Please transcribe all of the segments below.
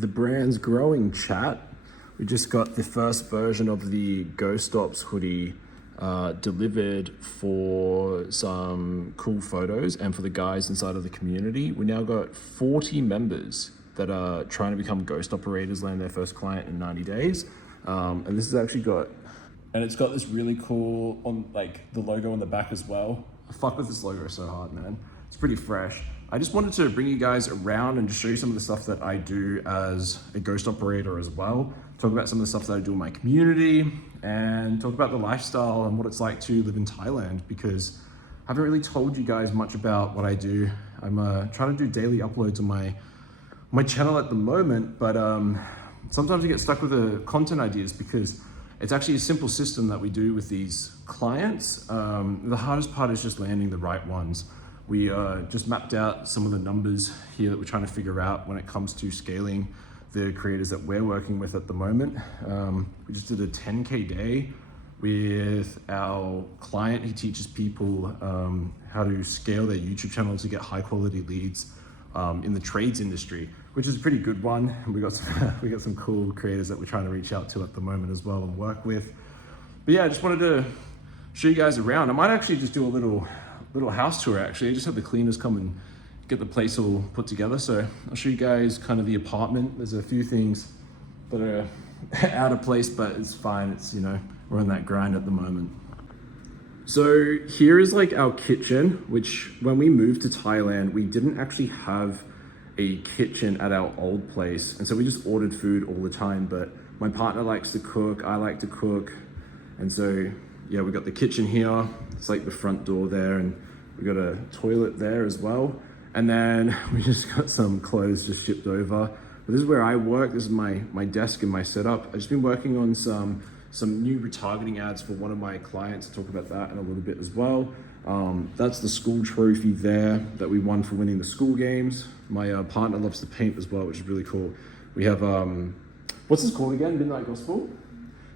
the brand's growing, chat. We just got the first version of the Ghost Ops hoodie delivered for some cool photos and for the guys inside of the community. We now got 40 members that are trying to become ghost operators, land their first client in 90 days. And this has actually got, and it's got this really cool, on like the logo on the back as well. I fuck with this logo so hard, man. It's pretty fresh. I just wanted to bring you guys around and just show you some of the stuff that I do as a ghost operator as well. Talk about some of the stuff that I do in my community and talk about the lifestyle and what it's like to live in Thailand, because I haven't really told you guys much about what I do. I'm trying to do daily uploads on my channel at the moment, but sometimes I get stuck with the content ideas because it's actually a simple system that we do with these clients. The hardest part is just landing the right ones. We just mapped out some of the numbers here that we're trying to figure out when it comes to scaling the creators that we're working with at the moment. We just did a 10K day with our client. He teaches people how to scale their YouTube channel to get high quality leads in the trades industry, which is a pretty good one. We got some cool creators that we're trying to reach out to at the moment as well and work with. But yeah, I just wanted to show you guys around. I might actually just do a little house tour actually. I just have the cleaners come and get the place all put together. So I'll show you guys kind of the apartment. There's a few things that are out of place, but it's fine. It's, you know, we're on that grind at the moment. So here is like our kitchen, which when we moved to Thailand, we didn't actually have a kitchen at our old place. And so we just ordered food all the time, but my partner likes to cook, I like to cook. And so, yeah, we got the kitchen here. It's like the front door there, and we got a toilet there as well. And then we just got some clothes just shipped over. But this is where I work. This is my desk and my setup. I've just been working on some new retargeting ads for one of my clients. I'll talk about that in a little bit as well. That's the Skool trophy there that we won for winning the Skool games. My partner loves to paint as well, which is really cool. We have, what's this called again? Midnight Gospel?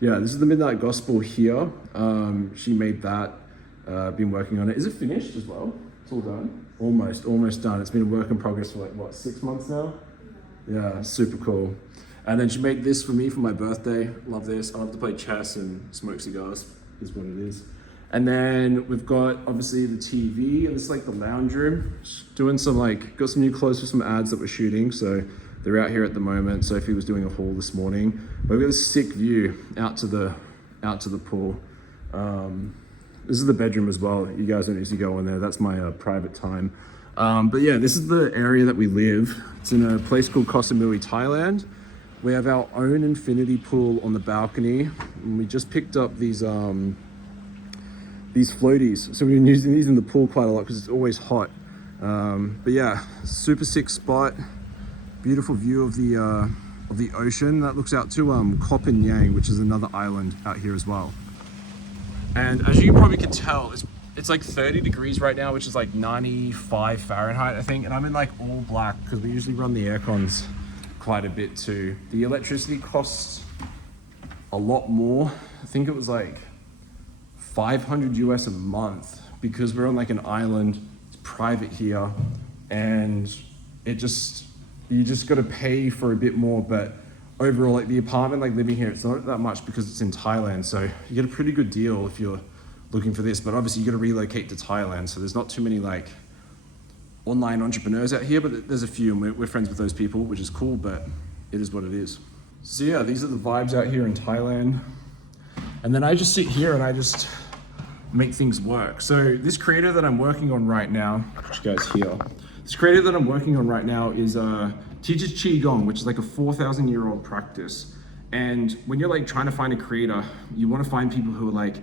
Yeah, this is the Midnight Gospel here. She made that, been working on it. Is it finished as well? It's all done? Almost done. It's been a work in progress for like, what, 6 months now? Yeah, super cool. And then she made this for me for my birthday. Love this. I love to play chess and smoke cigars, is what it is. And then we've got obviously the TV, and this is like the lounge room. Doing some got some new clothes for some ads that we're shooting. So they're out here at the moment. Sophie was doing a haul this morning. But we've got a sick view out to the pool. This is the bedroom as well. You guys don't need to go in there. That's my private time. But yeah, this is the area that we live. It's in a place called Koh Samui, Thailand. We have our own infinity pool on the balcony. And we just picked up these floaties. So we've been using these in the pool quite a lot because it's always hot. But yeah, super sick spot. Beautiful view of the ocean. That looks out to Koh Phangan, which is another island out here as well. And as you probably can tell, it's like 30 degrees right now, which is like 95 Fahrenheit, I think. And I'm in like all black because we usually run the air cons quite a bit too. The electricity costs a lot more. I think it was like 500 US a month because we're on like an island. It's private here, and you just got to pay for a bit more. But overall, like the apartment, like living here, it's not that much because it's in Thailand. So you get a pretty good deal if you're looking for this, but obviously you got to relocate to Thailand. So there's not too many like online entrepreneurs out here, but there's a few, and we're friends with those people, which is cool, but it is what it is. So yeah, these are the vibes out here in Thailand. And then I just sit here and I just make things work. So this creator that I'm working on right now, which you guys here, this creator that I'm working on right now is teaches Qigong, which is like a 4,000-year-old practice. And when you're like trying to find a creator, you want to find people who are like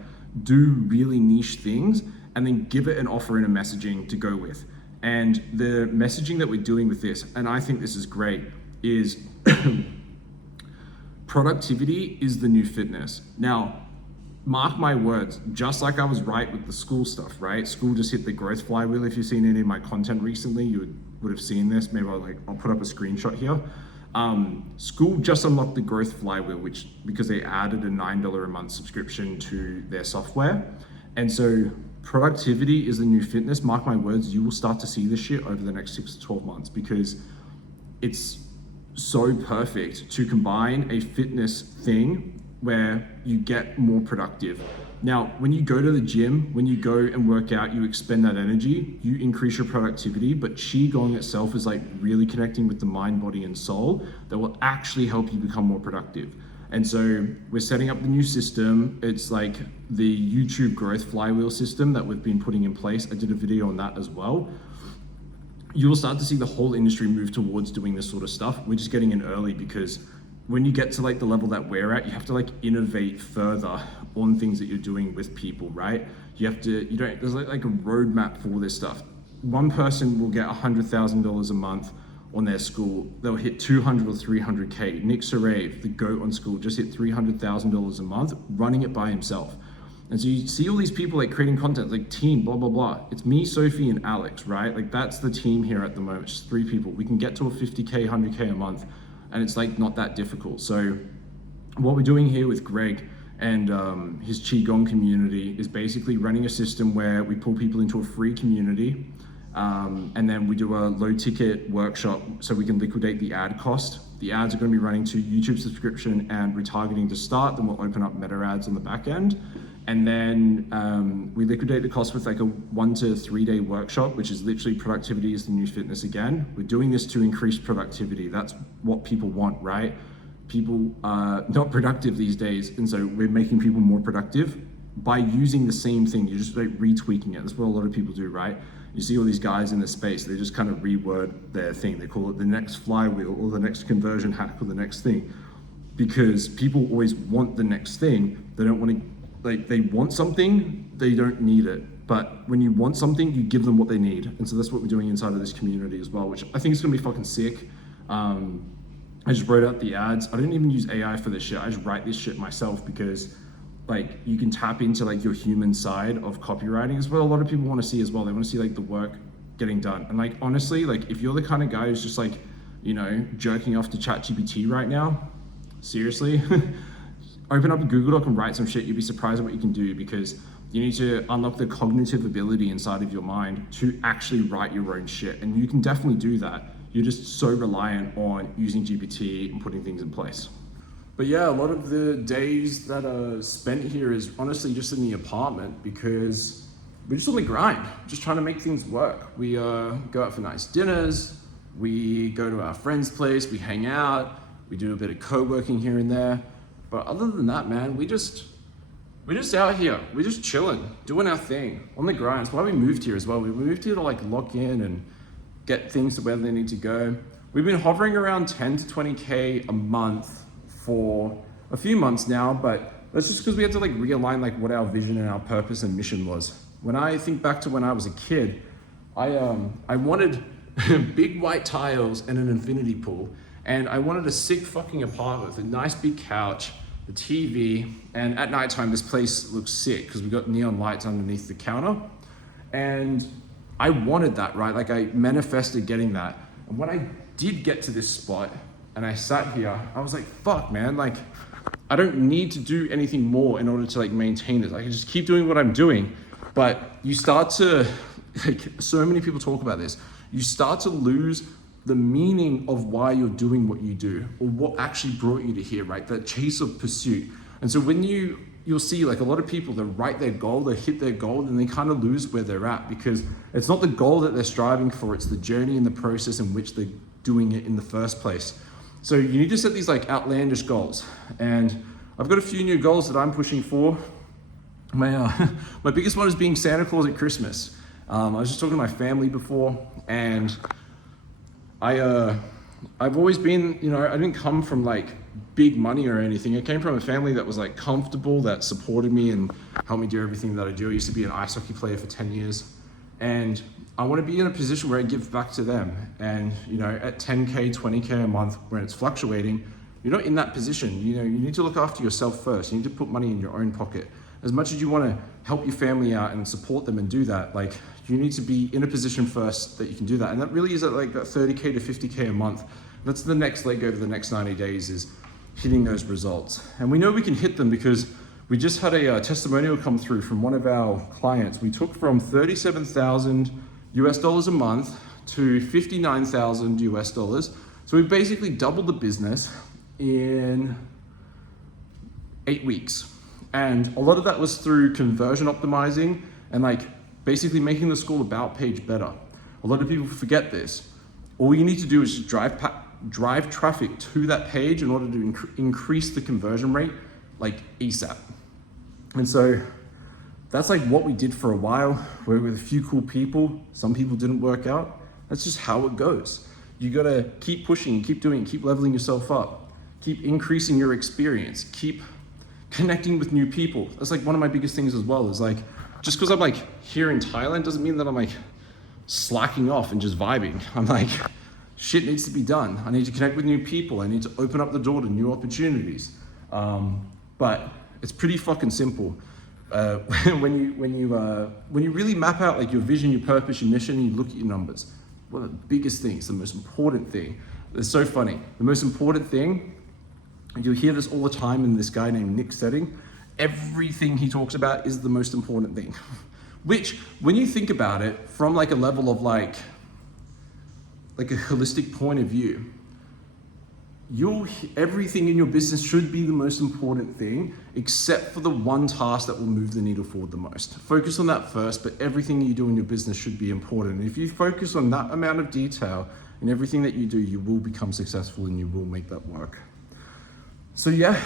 do really niche things and then give it an offer and a messaging to go with. And the messaging that we're doing with this, and I think this is great, is productivity is the new fitness. Now, mark my words, just like I was right with the Skool stuff, right? Skool just hit the growth flywheel. If you've seen any of my content recently, you would have seen this. Maybe I'll put up a screenshot here. Skool just unlocked the growth flywheel, which because they added a $9 a month subscription to their software. And so productivity is the new fitness. Mark my words, you will start to see this shit over the next 6 to 12 months because it's so perfect to combine a fitness thing where you get more productive. Now, when you go to the gym, when you go and work out, you expend that energy, you increase your productivity, but Qigong itself is like really connecting with the mind, body, and soul that will actually help you become more productive. And so we're setting up the new system. It's like the YouTube growth flywheel system that we've been putting in place. I did a video on that as well. You will start to see the whole industry move towards doing this sort of stuff. We're just getting in early because when you get to like the level that we're at, you have to like innovate further on things that you're doing with people, right? There's like a roadmap for this stuff. One person will get $100,000 a month on their Skool. They'll hit 200 or 300K. Nick Sarave, the GOAT on Skool, just hit $300,000 a month running it by himself. And so you see all these people like creating content, like team, blah, blah, blah. It's me, Sophie, and Alex, right? Like that's the team here at the moment, just 3 people. We can get to a 50K, 100K a month, and it's like not that difficult. So what we're doing here with Greg and his Qigong community is basically running a system where we pull people into a free community, and then we do a low ticket workshop so we can liquidate the ad cost. The ads are going to be running to YouTube subscription and retargeting to start, then we'll open up meta ads on the back end. And then we liquidate the cost with like a 1 to 3 day workshop, which is literally productivity is the new fitness again. We're doing this to increase productivity. That's what people want, right? People are not productive these days. And so we're making people more productive by using the same thing. You're just like retweaking it. That's what a lot of people do, right? You see all these guys in this space, they just kind of reword their thing. They call it the next flywheel or the next conversion hack or the next thing, because people always want the next thing. They don't want to, like they want something, they don't need it. But when you want something, you give them what they need. And so that's what we're doing inside of this community as well, which I think is gonna be fucking sick. I just wrote out the ads. I didn't even use AI for this shit. I just write this shit myself because like you can tap into like your human side of copywriting as well. A lot of people want to see as well. They want to see like the work getting done. And like, honestly, like if you're the kind of guy who's just like, you know, jerking off to ChatGPT right now, seriously, open up Google Doc and write some shit. You'd be surprised at what you can do, because you need to unlock the cognitive ability inside of your mind to actually write your own shit. And you can definitely do that. You're just so reliant on using GPT and putting things in place. But yeah, a lot of the days that are spent here is honestly just in the apartment, because we're just on the grind, just trying to make things work. We go out for nice dinners, we go to our friend's place, we hang out, we do a bit of co-working here and there. But other than that, man, we're just out here. We're just chilling, doing our thing, on the grind. That's why we moved here as well. We moved here to like lock in and get things to where they need to go. We've been hovering around 10 to 20K a month for a few months now, but that's just because we had to like realign like what our vision and our purpose and mission was. When I think back to when I was a kid, I wanted big white tiles and an infinity pool, and I wanted a sick fucking apartment with a nice big couch, the TV, and at nighttime this place looks sick because we got neon lights underneath the counter, and I wanted that, right? Like I manifested getting that, and when I did get to this spot, and I sat here, I was like, fuck, man, like, I don't need to do anything more in order to like maintain this. I can just keep doing what I'm doing. But you start to, like, so many people talk about this, you start to lose the meaning of why you're doing what you do, or what actually brought you to here, right? That chase of pursuit. And so when you'll see like a lot of people that write their goal, they hit their goal, and they kind of lose where they're at, because it's not the goal that they're striving for, it's the journey and the process in which they're doing it in the first place. So you need to set these like outlandish goals. And I've got a few new goals that I'm pushing for. My biggest one is being Santa Claus at Christmas. I was just talking to my family before, and I've always been, you know, I didn't come from like big money or anything. I came from a family that was like comfortable, that supported me and helped me do everything that I do. I used to be an ice hockey player for 10 years. And I want to be in a position where I give back to them. And, you know, at 10K, 20K a month, when it's fluctuating, you're not in that position. You know, you need to look after yourself first. You need to put money in your own pocket. As much as you want to help your family out and support them and do that, like, you need to be in a position first that you can do that. And that really is at like that 30K to 50K a month. That's the next leg over the next 90 days, is hitting those results. And we know we can hit them because we just had a testimonial come through from one of our clients. We took from $37,000 US a month to $59,000 US So we basically doubled the business in 8 weeks. And a lot of that was through conversion optimizing and like basically making the Skool about page better. A lot of people forget this. All you need to do is just drive traffic to that page in order to increase the conversion rate like ASAP. And so that's like what we did for a while. We're with a few cool people. Some people didn't work out. That's just how it goes. You gotta keep pushing, keep doing, keep leveling yourself up, keep increasing your experience, keep connecting with new people. That's like one of my biggest things as well, is like, just because I'm like here in Thailand doesn't mean that I'm like slacking off and just vibing. I'm like, shit needs to be done. I need to connect with new people. I need to open up the door to new opportunities. But it's pretty fucking simple. When you really map out like your vision, your purpose, your mission, and you look at your numbers, one of the biggest things, the most important thing, it's so funny. The most important thing, and you'll hear this all the time in this guy named Nick setting, everything he talks about is the most important thing. Which, when you think about it from like a level of like a holistic point of view, everything in your business should be the most important thing, except for the one task that will move the needle forward the most. Focus on that first, but everything you do in your business should be important. And if you focus on that amount of detail in everything that you do, you will become successful and you will make that work. So yeah,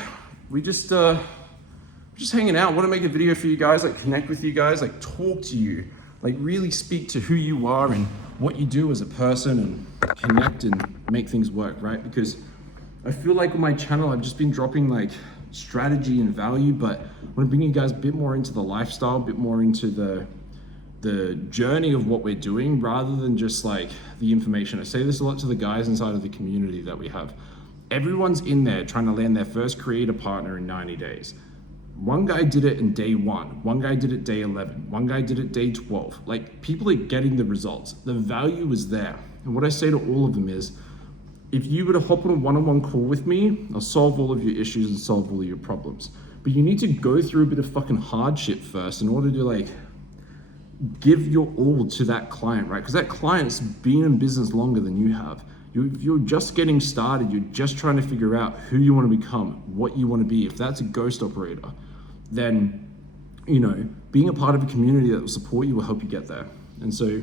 we just hanging out. I want to make a video for you guys, like connect with you guys, like talk to you, like really speak to who you are and what you do as a person and connect and make things work, right? Because I feel like on my channel, I've just been dropping like strategy and value, but I want to bring you guys a bit more into the lifestyle, a bit more into the journey of what we're doing rather than just like the information. I say this a lot to the guys inside of the community that we have. Everyone's in there trying to land their first creator partner in 90 days. One guy did it in day 1, one guy did it day 11, one guy did it day 12. Like, people are getting the results. The value is there. And what I say to all of them is, if you were to hop on a one-on-one call with me, I'll solve all of your issues and solve all of your problems. But you need to go through a bit of fucking hardship first in order to like give your all to that client, right? Because that client's been in business longer than you have. You're just getting started. You're just trying to figure out who you want to become, what you want to be. If that's a ghost operator, then, you know, being a part of a community that will support you will help you get there. And so,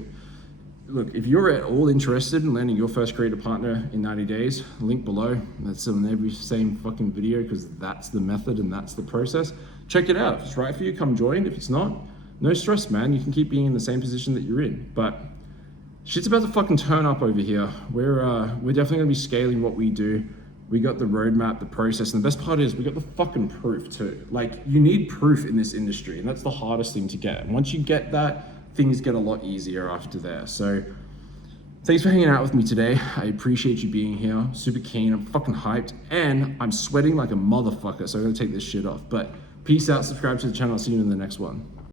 look, if you're at all interested in landing your first creator partner in 90 days, link below. That's on every same fucking video because that's the method and that's the process. Check it out. If it's right for you, come join. If it's not, no stress, man. You can keep being in the same position that you're in. But shit's about to fucking turn up over here. We're definitely gonna be scaling what we do. We got the roadmap, the process, and the best part is we got the fucking proof too. Like, you need proof in this industry, and that's the hardest thing to get. And once you get that, things get a lot easier after there. So thanks for hanging out with me today. I appreciate you being here. Super keen. I'm fucking hyped, and I'm sweating like a motherfucker. So I'm gonna take this shit off. But peace out. Subscribe to the channel. I'll see you in the next one.